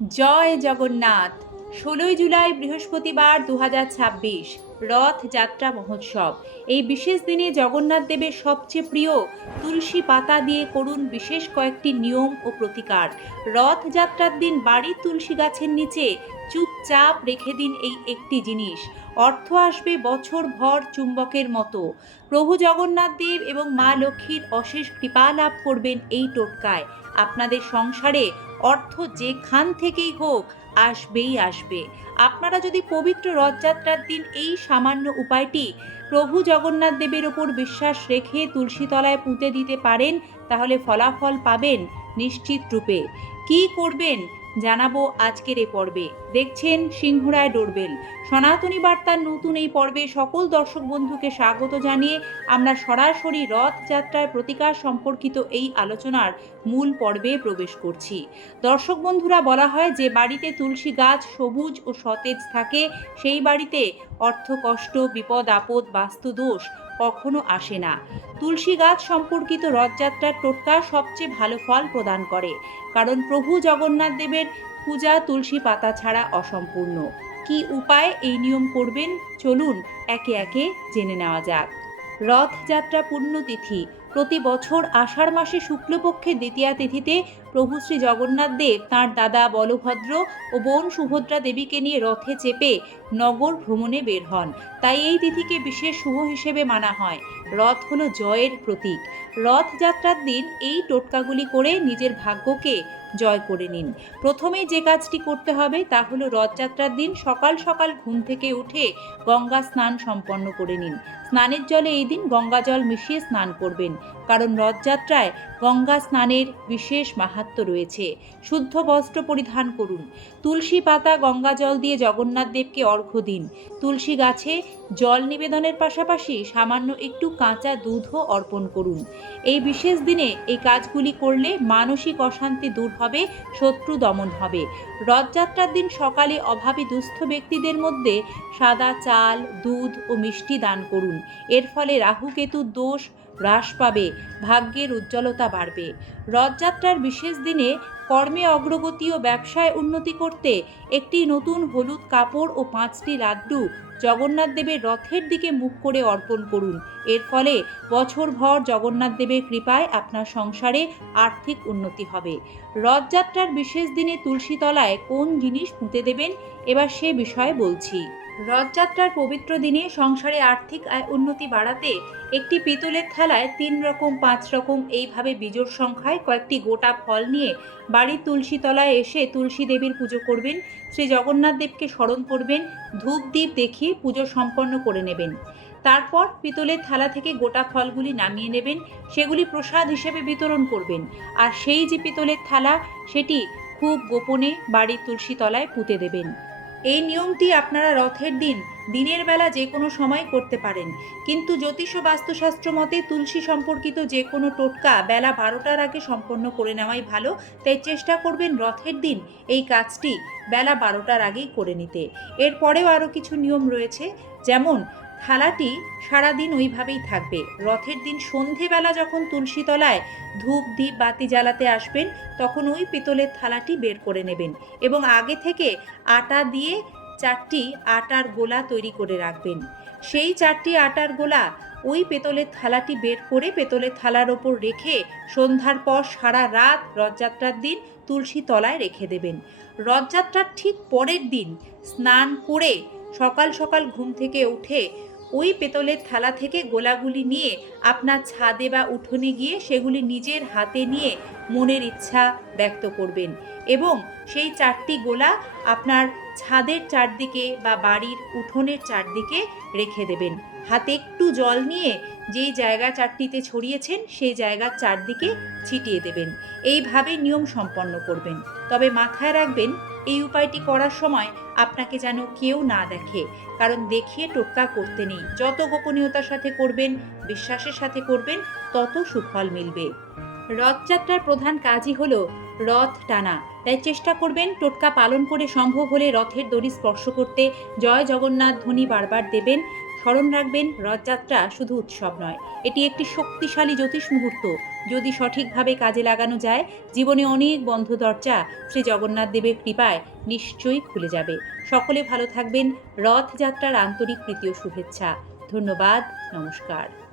জয় জগন্নাথ। ১৬ই জুলাই বৃহস্পতিবার ২০২৬ রথযাত্রা মহোৎসব। এই বিশেষ দিনে জগন্নাথ দেবের সবচেয়ে প্রিয় তুলসী পাতা দিয়ে করুন বিশেষ কয়েকটি নিয়ম ও প্রতিকার। রথযাত্রার দিন বাড়ির তুলসী গাছের নিচে চুপচাপ রেখে দিন এই একটি জিনিস। অর্থ আসবে বছর ভর চুম্বকের মতো। প্রভু জগন্নাথ দেব এবং মা লক্ষ্মীর অশেষ কৃপা লাভ করবেন এই টোটকায়। আপনাদের সংসারে অর্থ যেখান থেকেই হোক আসবেই আসবে। আপনারা যদি পবিত্র রথযাত্রার দিন এই সামান্য উপায়টি প্রভু জগন্নাথ দেবের ওপর বিশ্বাস রেখে তুলসী তলায় পুঁতে দিতে পারেন, তাহলে ফলাফল পাবেন নিশ্চিত রূপে। কি করবেন জানাবো আজকের এই পর্বে। দেখছেন সিংহরায় ডোরবেল। সনাতনী বার্তার নতুন এই পর্বে সকল দর্শক বন্ধুকে স্বাগত জানিয়ে আমরা সরাসরি রথযাত্রার প্রতিকার সম্পর্কিত এই আলোচনার মূল পর্বে প্রবেশ করছি। দর্শক বন্ধুরা, বলা হয় যে বাড়িতে তুলসী গাছ সবুজ ও সতেজ থাকে সেই বাড়িতে অর্থকষ্ট, বিপদ আপদ, বাস্তুদোষ কখনো আসে না। তুলসী গাছ সম্পর্কিত রথযাত্রার টোটকা সবচেয়ে ভালো ফল প্রদান করে, কারণ প্রভু জগন্নাথ দেবের পূজা তুলসী পাতা ছাড়া অসম্পূর্ণ। কি উপায়ে এই নিয়ম করবেন চলুন একে একে জেনে নেওয়া যাক। রথযাত্রা পুণ্যতিথি। প্রতি বছর আষাঢ় মাসে শুক্লপক্ষের দ্বিতীয়া তিথিতে প্রভু শ্রী জগন্নাথ দেব তাঁর দাদা বলভদ্র ও বোন সুভদ্রা দেবীকে নিয়ে রথে চেপে নগর ভ্রমণে বের হন। তাই এই তিথিকে বিশেষ শুভ হিসেবে মানা হয়। রথ হলো জয়ের প্রতীক। রথযাত্রার দিন এই টোটকাগুলি করে নিজের ভাগ্যকে জয় করে নিন। প্রথমে যে কাজটি করতে হবে তা হলো রথযাত্রার দিন সকাল সকাল ঘুম থেকে উঠে গঙ্গা স্নান সম্পন্ন করে নিন। স্নানের জলে এই দিন গঙ্গা জল মিশিয়ে স্নান করবেন, কারণ রথযাত্রায় গঙ্গা স্নানের বিশেষ মাহাত্ম্য রয়েছে। শুদ্ধ বস্ত্র পরিধান করুন। তুলসী পাতা গঙ্গা জল দিয়ে জগন্নাথ দেবকে অর্ঘ্য দিন। তুলসী গাছে জল নিবেদনের পাশাপাশি সামান্য একটু কাঁচা দুধও অর্পণ করুন। এই বিশেষ দিনে এই কাজগুলি করলে মানসিক অশান্তি দূর হবে, শত্রু দমন হবে। রথযাত্রার দিন সকালে অভাবী দুস্থ ব্যক্তিদের মধ্যে সাদা চাল, দুধ ও মিষ্টি দান করুন। এর ফলে রাহু কেতুর দোষ হ্রাস পাবে, ভাগ্যের উজ্জ্বলতা বাড়বে। রথযাত্রার বিশেষ দিনে কর্মে অগ্রগতি ও ব্যবসায় উন্নতি করতে একটি নতুন হলুদ কাপড় ও 5টি লাড্ডু জগন্নাথ দেবের রথের দিকে মুখ করে অর্পণ করুন। এর ফলে বছরভর জগন্নাথ দেবের কৃপায় আপনার সংসারে আর্থিক উন্নতি হবে। রথযাত্রার বিশেষ দিনে তুলসী তলায় কোন জিনিস পুঁতে দেবেন এবার সে বিষয়ে বলছি। রথযাত্রার পবিত্র দিনে সংসারে আর্থিক আয় উন্নতি বাড়াতে একটি পিতলের থালায় 3 রকম 5 রকম এইভাবে বিজোড় সংখ্যায় কয়েকটি গোটা ফল নিয়ে বাড়ির তুলসী তলায় এসে তুলসী দেবীর পুজো করবেন। শ্রী জগন্নাথ দেবকে স্মরণ করবেন, ধূপ দ্বীপ দেখিয়ে পুজো সম্পন্ন করে নেবেন। তারপর পিতলের থালা থেকে গোটা ফলগুলি নামিয়ে নেবেন, সেগুলি প্রসাদ হিসেবে বিতরণ করবেন। আর সেই যে পিতলের থালা, সেটি খুব গোপনে বাড়ির তুলসী তলায় পুঁতে দেবেন। এই নিয়মটি আপনারা রথের দিন দিনের বেলা যে কোনো সময় করতে পারেন, কিন্তু জ্যোতিষ ও বাস্তুশাস্ত্র মতে তুলসী সম্পর্কিত যে কোনো টোটকা বেলা 12টার আগে সম্পন্ন করে নেওয়াই ভালো। তাই চেষ্টা করবেন রথের দিন এই কাজটি বেলা 12টার আগেই করে নিতে। এরপরেও আরও কিছু নিয়ম রয়েছে, যেমন থালাটি সারাদিন ওইভাবেই থাকবে। রথের দিন সন্ধেবেলা যখন তুলসী তলায় ধূপ দ্বীপ বাতি জ্বালাতে আসবেন, তখন ওই পিতলের থালাটি বের করে নেবেন এবং আগে থেকে আটা দিয়ে 4টি আটার গোলা তৈরি করে রাখবেন। সেই 4টি আটার গোলা ওই পেতলের থালাটি বের করে পেতলের থালার ওপর রেখে সন্ধ্যার পর সারা রাত রথযাত্রার দিন তুলসী তলায় রেখে দেবেন। রথযাত্রার ঠিক পরের দিন স্নান করে সকাল সকাল ঘুম থেকে উঠে ওই পেতলের থালা থেকে গোলাগুলি নিয়ে আপনার ছাদে বা উঠোনে গিয়ে সেগুলি নিজের হাতে নিয়ে মনের ইচ্ছা ব্যক্ত করবেন এবং সেই 4টি গোলা আপনার ছাদের চারদিকে বা বাড়ির উঠোনের চারদিকে রেখে দেবেন। হাতে একটু জল নিয়ে যেই জায়গা 4টিতে ছড়িয়েছেন সেই জায়গার চারদিকে ছিটিয়ে দেবেন। এইভাবে নিয়ম সম্পন্ন করবেন। তবে মাথায় রাখবেন, এই উপায়টি করার সময় আপনাকে যেন কেউ না দেখে, কারণ দেখিয়ে টোটকা করতে নেই। যত গোপনীয়তার সাথে করবেন, বিশ্বাসের সাথে করবেন, তত সুফল মিলবে। রথযাত্রার প্রধান কাজই হলো রথ টানা। তাই চেষ্টা করবেন টোটকা পালন করে সম্ভব হলে রথের দড়ি স্পর্শ করতে। জয় জগন্নাথ ধ্বনি বারবার দেবেন। স্মরণ রাখবেন, রথযাত্রা শুধু উৎসব নয়, এটি একটি শক্তিশালী জ্যোতিষ মুহূর্ত। যদি সঠিকভাবে কাজে লাগানো যায়, জীবনে অনেক বন্ধ দরজা শ্রী জগন্নাথ দেবের কৃপায় নিশ্চয়ই খুলে যাবে। সকলে ভালো থাকবেন। রথযাত্রার আন্তরিক প্রীতি ও শুভেচ্ছা। ধন্যবাদ। নমস্কার।